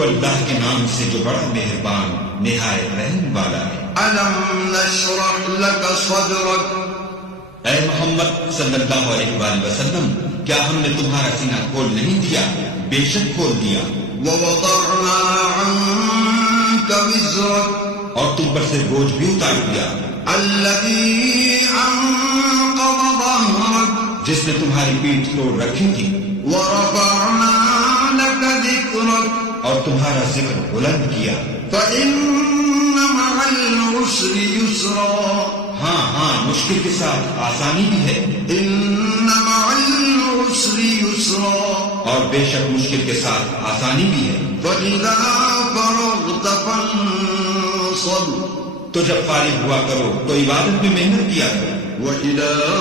شروع اللہ کے نام سے جو بڑا مہربان نہایت رحم والا ہے۔ ألم نشرح لك صدرك اے محمد صلی اللہ علیہ وآلہ وسلم، کیا ہم نے تمہارا سینہ کھول نہیں دیا؟ بے شک کھول دیا۔ ووضعنا عنك وزرك اور تم پر سے بوجھ بھی اتار دیا، الذي أنقض ظهرك جس نے تمہاری پیٹھ توڑ رکھی تھی، ورفعنا لك ذكرك اور تمہارا ذکر بلند کیا۔ فإن مع العسر يسرا ہاں ہاں، مشکل کے ساتھ آسانی بھی ہے، إن مع العسر يسرا اور بے شک مشکل کے ساتھ آسانی بھی ہے۔ فإذا فرغت فانصب تو جب فارغ ہوا کرو تو عبادت میں محنت کیا کرو۔ وإلى